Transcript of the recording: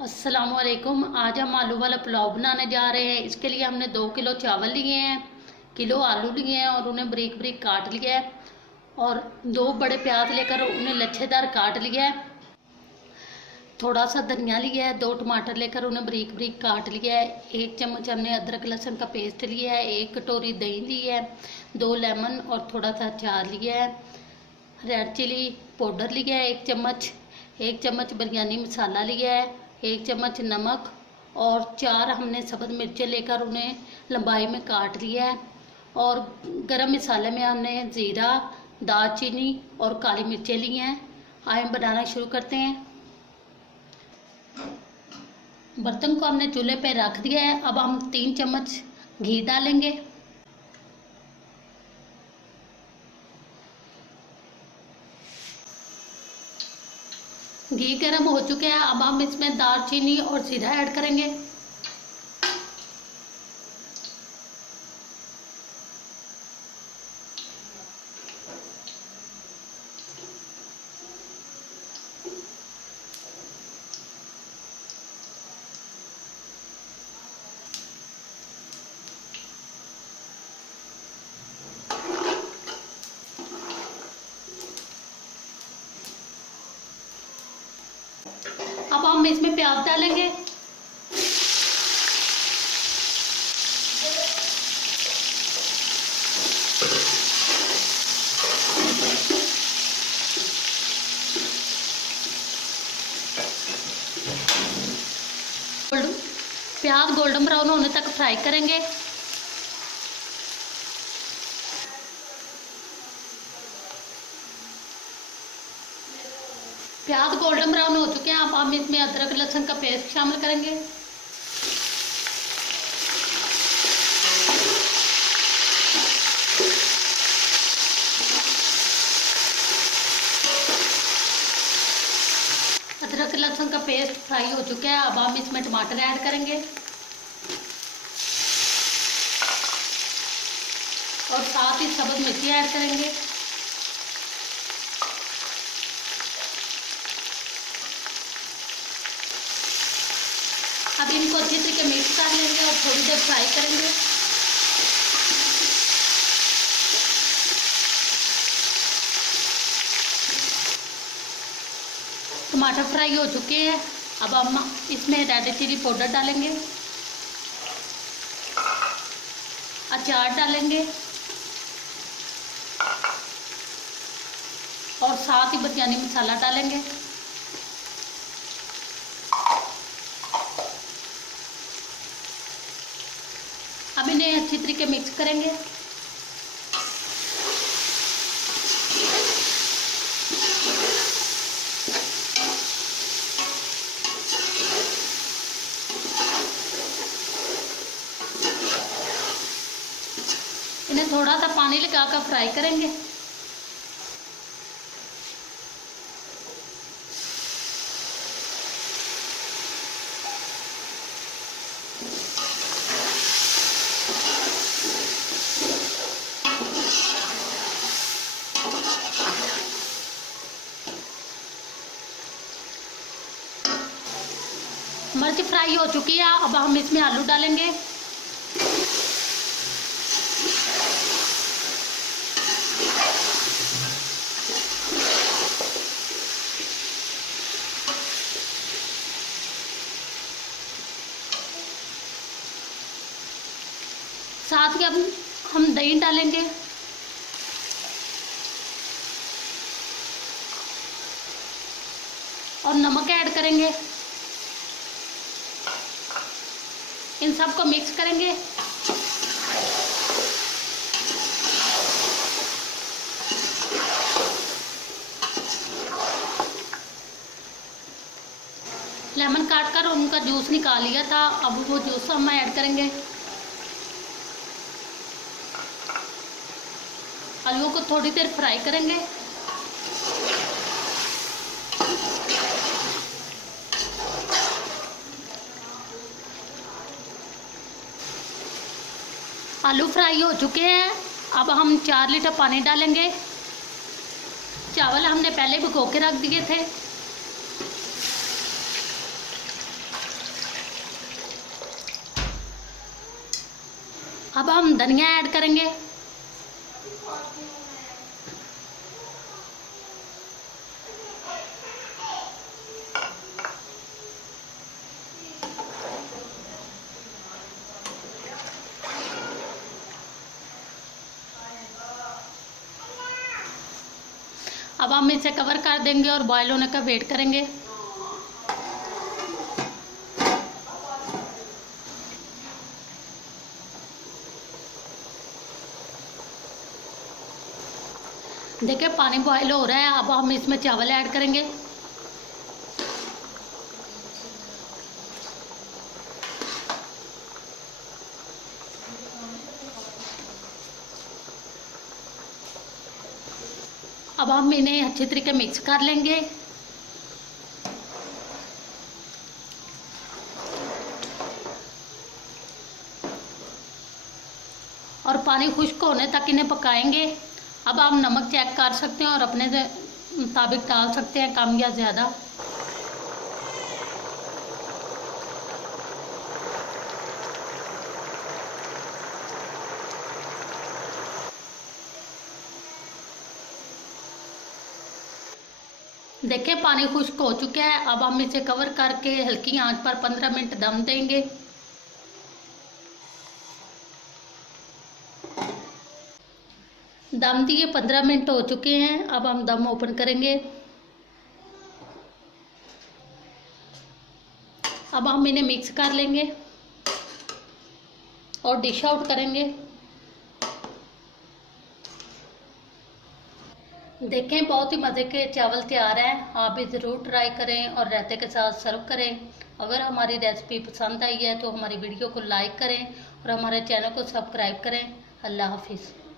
अस्सलामुअलैकुम। आज हम आलू वाला पुलाव बनाने जा रहे हैं। इसके लिए हमने 2 किलो चावल लिए हैं, किलो आलू लिए हैं और उन्हें बारीक बारीक काट लिया है। और 2 बड़े प्याज लेकर उन्हें लच्छेदार काट लिया है। थोड़ा सा धनिया लिया है, 2 टमाटर लेकर उन्हें बारीक बारीक काट लिया है। 1 चम्मच हमने अदरक लहसुन का पेस्ट लिया है। 1 कटोरी दही ली है। 2 लेमन और थोड़ा सा अचार लिया है। रेड चिली पाउडर लिया है 1 चम्मच। 1 चम्मच बिरयानी मसाला लिया है। 1 चम्मच नमक और 4 हमने सब्ज़ मिर्चें लेकर उन्हें लंबाई में काट लिया है। और गरम मसाले में हमने ज़ीरा, दालचीनी और काली मिर्चें ली हैं। आइए बनाना शुरू करते हैं। बर्तन को हमने चूल्हे पे रख दिया है। अब हम 3 चम्मच घी डालेंगे। घी गर्म हो चुके हैं। अब हम इसमें दालचीनी और जीरा ऐड करेंगे। अब हम इसमें प्याज डालेंगे। प्याज गोल्डन ब्राउन होने तक फ्राई करेंगे। प्याज गोल्डन ब्राउन हो चुके हैं। अब हम इसमें अदरक लहसुन का पेस्ट शामिल करेंगे। अदरक लहसुन का पेस्ट फ्राई हो चुका है। अब हम इसमें टमाटर ऐड करेंगे और साथ ही सब्ज़ मिर्ची ऐड करेंगे। अब इनको अच्छी तरीके मिक्स कर लेंगे और थोड़ी देर फ्राई करेंगे। टमाटर फ्राई हो चुके हैं। अब हम इसमें रेड चिली पाउडर डालेंगे, अचार डालेंगे और साथ ही बिरयानी मसाला डालेंगे। अब इन्हें अच्छी तरीके मिक्स करेंगे। इन्हें थोड़ा सा पानी लगाकर फ्राई करेंगे। मिर्च फ्राई हो चुकी है। अब हम इसमें आलू डालेंगे। साथ ही अब हम दही डालेंगे और नमक ऐड करेंगे। इन सबको मिक्स करेंगे। लेमन काट कर उनका जूस निकाल लिया था। अब वो जूस हम ऐड करेंगे। आलूओं को थोड़ी देर फ्राई करेंगे। आलू फ्राई हो चुके हैं। अब हम 4 लीटर पानी डालेंगे। चावल हमने पहले भिगो के रख दिए थे। अब हम धनिया ऐड करेंगे। अब हम इसे कवर कर देंगे और बॉयल होने का वेट करेंगे। देखिए पानी बॉयल हो रहा है। अब हम इसमें चावल ऐड करेंगे। अब हम इन्हें अच्छी तरीके मिक्स कर लेंगे। और पानी खुश्क होने तक इन्हें पकाएंगे। अब आप नमक चेक कर सकते हैं और अपने मुताबिक डाल सकते हैं, कम या ज़्यादा। देखिए पानी खुश्क हो चुका है। अब हम इसे कवर करके हल्की आंच पर 15 मिनट दम देंगे। दम दिए 15 मिनट हो चुके हैं। अब हम दम ओपन करेंगे। अब हम इन्हें मिक्स कर लेंगे और डिश आउट करेंगे। देखें बहुत ही मज़े के चावल तैयार हैं। आप भी ज़रूर ट्राई करें और रायते के साथ सर्व करें। अगर हमारी रेसिपी पसंद आई है तो हमारी वीडियो को लाइक करें और हमारे चैनल को सब्सक्राइब करें। अल्लाह हाफिज़।